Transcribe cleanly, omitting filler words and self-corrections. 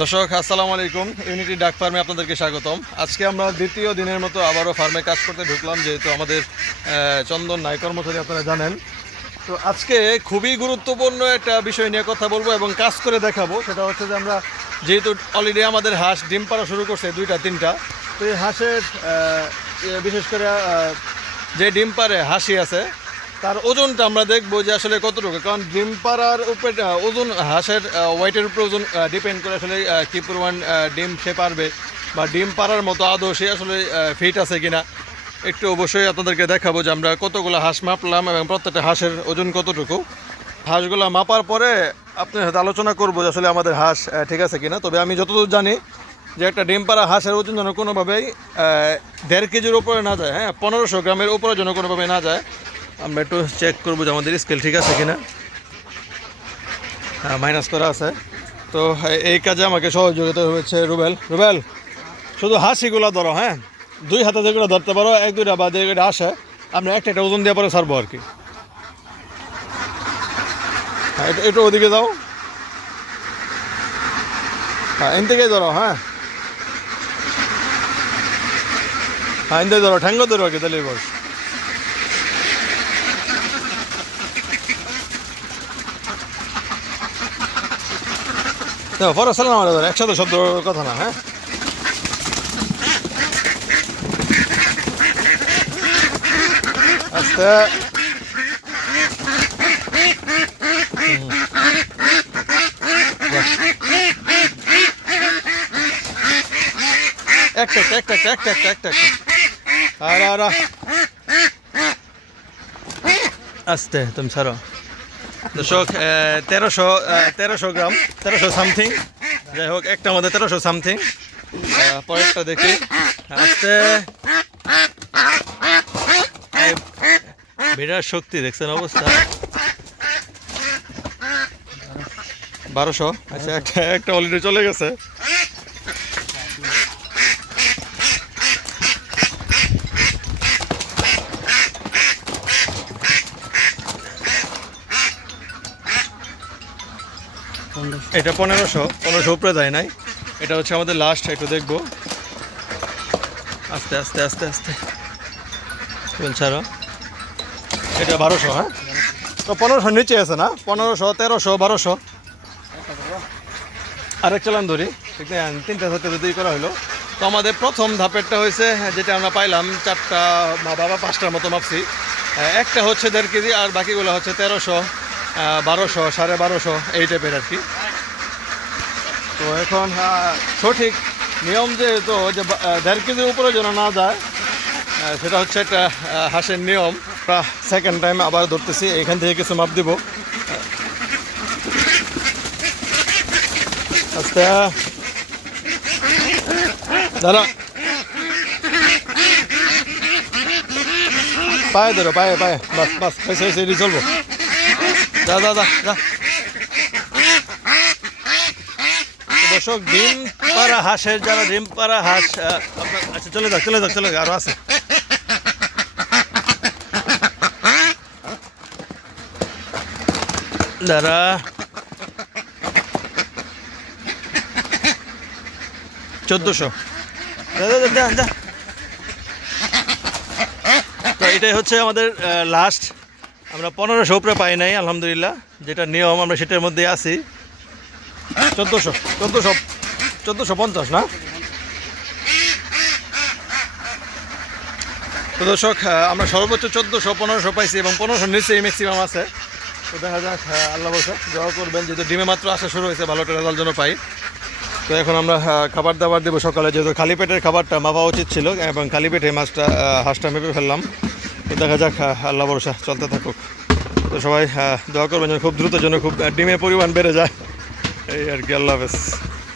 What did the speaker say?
দর্শক আসসালামু আলাইকুম। ইউনিটি ডাক ফার্মে আপনাদেরকে স্বাগতম। আজকে আমরা দ্বিতীয় দিনের মতো আবারও ফার্মে কাজ করতে ঢুকলাম, যেহেতু আমাদের চন্দন নাই কর্মচারী, আপনারা জানেন। তো আজকে খুবই গুরুত্বপূর্ণ একটা বিষয় নিয়ে কথা বলবো এবং কাজ করে দেখাবো। সেটা হচ্ছে যে আমরা যেহেতু অলরেডি আমাদের হাঁস ডিম পাড়া শুরু করছে 2-3টা, তো এই হাঁসের বিশেষ করে যে ডিম পাড়ে হাঁসি আছে তার ওজনটা আমরা দেখবো যে আসলে কতটুকু, কারণ ডিম পাড়ার উপরে ওজন, হাঁসের ওয়েটের উপরে ওজন ডিপেন্ড করে আসলে কী পরিমাণ ডিম সে পারবে বা ডিম পাড়ার মতো আদৌ সে আসলে ফিট আছে কিনা। একটু অবশ্যই আপনাদেরকে দেখাবো যে আমরা কতগুলো হাঁস মাপলাম এবং প্রত্যেকটা হাঁসের ওজন কতটুকু। হাঁসগুলো মাপার পরে আপনার সাথে আলোচনা করবো যে আসলে আমাদের হাঁস ঠিক আছে কিনা। তবে আমি যতদূর জানি যে একটা ডিম পাড়া হাঁসের ওজন যেন কোনোভাবেই 1.5 কেজির উপরে না যায়, 1500 গ্রামের উপরে যেন কোনোভাবে না যায়। আমরা একটু চেক করবো যে আমাদের স্কেল ঠিক আছে কিনা। মাইনাস করা আছে। তো এই কাজে আমাকে সহযোগিতা হয়েছে রুবেল। শুধু হাসিগুলো ধরো, 2 হাতে যেগুলো ধরতে পারো, 1-2টা বা যেগুলো আসে আপনি একটা ওজন দিয়ে পরে ছাড়বো আর কি। একটু ওদিকে যাও, এন থেকেই ধরো, এন থেকে ধরো, ঠ্যাঙ্গো ধরো আর কি, তাহলে বস। ফরস সালাম আমাদের একসাথে শব্দ কথা না, আস্তে একটা আস্তে তুমি ছাড়ো। দর্শক 1300 গ্রাম, 1300 সামথিং, যাই হোক একটা আমাদের 1300 সামথিং। পরেরটা দেখি, আস্তে। বিরাট শক্তি, দেখছেন অবস্থা। 1200, আচ্ছা একটা অলরেডি চলে গেছে। এটা 1500 উপরে যায় নাই। এটা হচ্ছে আমাদের লাস্ট, একটু দেখবো। আস্তে আস্তে আস্তে আস্তে ছাড়ো। এটা 1200, তো 1500 নিচে আছে না, 1500, 1300, 1200। আরেক চালান ধরি, ঠিক না, 3টা সাথে যদি করা হলো। তো আমাদের প্রথম ধাপেরটা হয়েছে যেটা আমরা পাইলাম 4টা বা 5টার মতো মাপছি। একটা হচ্ছে 1.5 কেজি আর বাকিগুলো হচ্ছে 1300, 1200, 1250 এই টাইপের আর কি। তো এখন সঠিক নিয়ম যেহেতু যে 1.5 কেজির উপরে যেন না যায়, সেটা হচ্ছে একটা হাঁসের নিয়ম। সেকেন্ড টাইম আবার ধরতেছি, এখান থেকে কিছু মাপ দিব। আচ্ছা দাদা, পায়ে ধরো, পায়ে বাস বাস, এটি চলবো। যা যা যা যা। দর্শক, ডিম পাড়া হাঁসের, যারা ডিম পাড়া হাঁস, আচ্ছা চলে যাক, আরো আছে। যারা 1400, তো এটাই হচ্ছে আমাদের লাস্ট। আমরা 1500 উপরে পাই নাই আলহামদুলিল্লাহ, যেটা নিয়ম আমরা সেটার মধ্যে আছি। 1450 না। তো দর্শক, আমরা সর্বোচ্চ 1400-1500 পাইছি এবং 1500 নিচেই ম্যাক্সিমাম আছে। তো দেখা যাক, আল্লাহ বলছে দোয়া করবেন, যেহেতু ডিমে মাত্র আসা শুরু হয়েছে, ভালো একটা রেজাল্ট যেন পাই। তো এখন আমরা খাবার দাবার দেবো সকালে, যেহেতু খালি পেটের খাবারটা মাপা উচিত ছিল এবং খালি পেটে হাঁসটা মেপে ফেললাম। তো দেখা যাক, আল্লাহ ভরসা চলতে থাকুক। তো সবাই দোয়া করবেন যেন খুব দ্রুত যেন খুব ডিমের পরিমাণ বেড়ে যায়, এই আর কি। আল্লাহ হাফেজ।